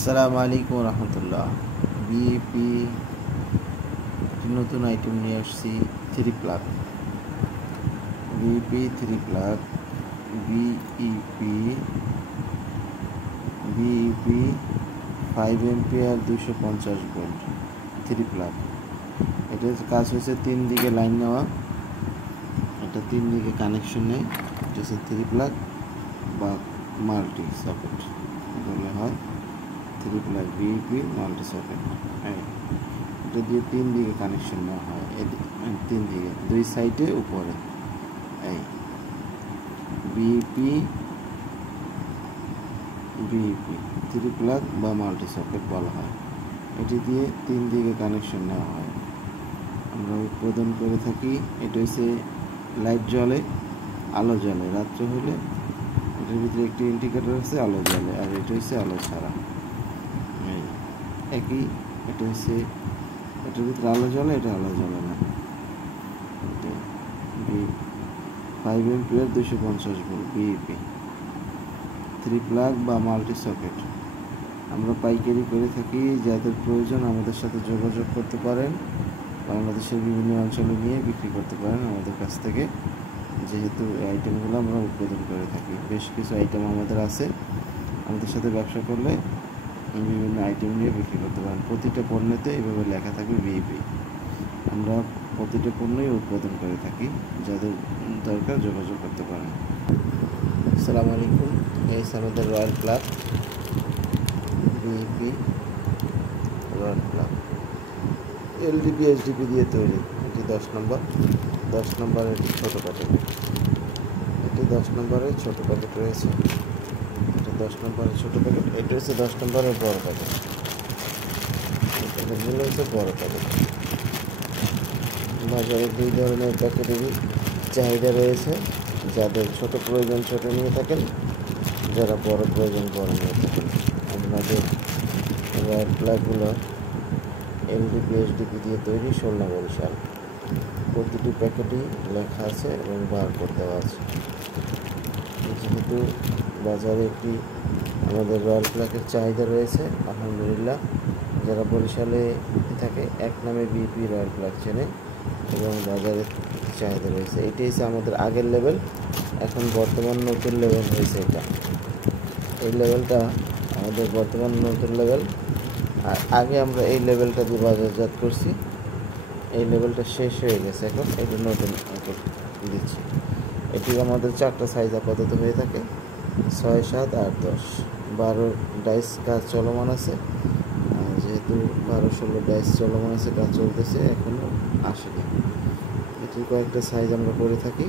আসসালামু আলাইকুম রহমতুল্লাহ। বিইপি নতুন আইটেম নিয়ে আসছি, 3 plug. BEP 3 plug, BEP 5 ampere 250 volt 3 plug. এটার কাজ হচ্ছে 3 দিকে লাইন নেওয়া, এটা 3 দিকে কানেকশন নেই। এটা হচ্ছে 3 প্লাগ বা মাল্টি সকেট বলে হয়। 3 প্লাগ বিইপি মাল্টি সকেট, এটা দিয়ে 3 দিকে কানেকশন নেওয়া হয়, 3 দিকে 2 সাইডে উপরে। এই বিইপি 3 প্লাগ বা মাল্টি সকেট বলা হয়। এটি দিয়ে 3 দিকে কানেকশন নেওয়া হয়, আমরা উৎপাদন করে থাকি। এটা হচ্ছে লাইট জ্বলে, আলো জ্বলে। রাত্রে হলে এটার ভিতরে একটি ইন্ডিকেটর আছে, আলো জ্বলে, আর এটা হচ্ছে আলো ছাড়া। একই, এটা হচ্ছে এটার ভিতরে আলো জ্বলে, এটা আলো জ্বলে না। এটা 5 এম্পিয়ার 250 ভোল্ট বিইপি 3 প্লাগ বা মাল্টি সকেট আমরা পাইকারি করে থাকি। যাদের প্রয়োজন আমাদের সাথে যোগাযোগ করতে পারেন। বাংলাদেশের বিভিন্ন অঞ্চলে নিয়ে বিক্রি করতে পারেন আমাদের কাছ থেকে, যেহেতু এই আইটেমগুলো আমরা উৎপাদন করে থাকি। বেশ কিছু আইটেম আমাদের আছে, আমাদের সাথে ব্যবসা করলে বিভিন্ন আইটেম নিয়ে বিক্রি করতে পারেন। প্রতিটা পণ্যতে এইভাবে লেখা থাকবে বিইপি। আমরা প্রতিটা পণ্যই উৎপাদন করে থাকি, যাদের দরকার যোগাযোগ করতে পারেন। আসসালামু আলাইকুম। এই আমাদের royal plug, BEP royal plug LDP HDP দিয়ে তৈরি। এটি 10 নম্বরের ছোটো প্যাকেট। এটি 10 নম্বরের ছোটো প্যাকেট রয়েছে। এটা 10 নম্বরের ছোটো প্যাকেট, এটা হচ্ছে 10 নম্বরের বড় প্যাকেট। এই প্যাকেটগুলো হচ্ছে বড় প্যাকেট। বাজারে 2 ধরনের প্যাকেটেরই চাহিদা রয়েছে। যাদের ছোট প্রয়োজন ছোট নিয়ে থাকেন, যারা বড় প্রয়োজন বড় নিয়ে থাকেন। আপনাদের রয়্যাল প্লাগগুলো এলডিপি এইচডিপি দিয়ে তৈরি, 16 বরিশাল। প্রতিটি প্যাকেটই লেখা আছে এবং বারকোড দেওয়া আছে। যেহেতু বাজারে একটি আমাদের রয়্যাল প্লাগের চাহিদা রয়েছে, আলহামদুলিল্লাহ। যারা বরিশালে থাকে এক নামে বিইপি রয়্যাল প্লাগ চেনে এবং বাজারে চাহিদা রয়েছে। এটি হচ্ছে আমাদের আগের লেভেল, এখন বর্তমান নতুন লেভেল হয়েছে। এটা এই লেভেলটা আমাদের বর্তমান নতুন লেভেল। আর আগে আমরা এই লেভেলটা দিয়ে বাজারজাত করছি, এই লেভেলটা শেষ হয়ে গেছে, এখন এটা নতুন দিচ্ছি। এটি আমাদের 4টা সাইজ আপাতত হয়ে থাকে, 6, 7, 8, 10, 12 ডাইস কাজ চলমান আছে। যেহেতু 12, 16 ডাইস চলমান আছে, কাজ চলতেছে, এখনও আসেনি। এটির কয়েকটা সাইজ আমরা করে থাকি,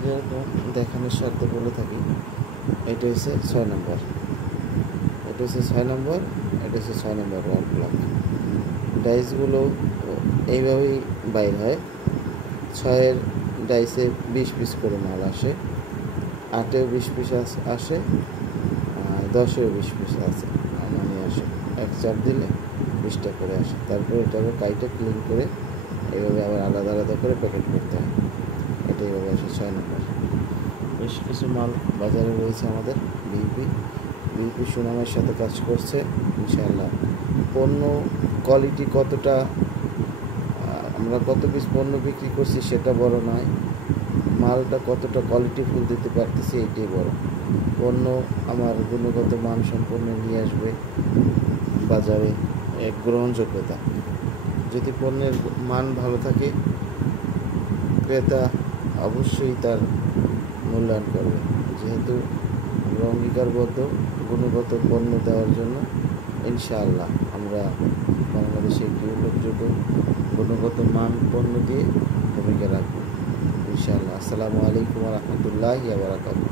যেরকম দেখানোর স্বার্থে বলে থাকি। এটা হচ্ছে 6 নম্বর, এটা হচ্ছে 6 নম্বর, এটা হচ্ছে 6 নম্বর রয়্যাল প্লাগ। ডাইসগুলো এইভাবেই বাইর হয়। 6-এর ডাইসে 20 পিস করে মাল আসে, 8-এও 20 পিস আসে, 10-এও 20 পিস আসে, মানে আসে। এক চাপ দিলে 20টা করে আসে। তারপর এটাকে কাইটে ক্লিন করে এইভাবে আবার আলাদা আলাদা করে প্যাকেট করতে হয়। এটা এইভাবে আসে 6 নম্বর। বেশ কিছু মাল বাজারে রয়েছে আমাদের। বিইপি সুনামের সাথে কাজ করছে ইনশাআল্লাহ। পণ্য কোয়ালিটি কতটা, আমরা কত পিস পণ্য বিক্রি করছি সেটা বড় নয়, মালটা কতটা কোয়ালিটিফুল দিতে পারতেছি এইটাই বড়। পণ্য আমার গুণগত মান সম্পন্ন নিয়ে আসবে বাজারে এক গ্রহণযোগ্যতা। যদি পণ্যের মান ভালো থাকে, ক্রেতা অবশ্যই তার মূল্যায়ন করবে। যেহেতু আমরা অঙ্গীকারবদ্ধ গুণগত পণ্য দেওয়ার জন্য, ইনশাআল্লাহ আমরা বাংলাদেশে একটি উল্লেখযোগ্য গুণগত মান পণ্য দিয়ে ভূমিকা রাখব ইনশাআল্লাহ। আসসালামু আলাইকুম ওয়া রাহমাতুল্লাহি ওয়া বারাকাতুহু।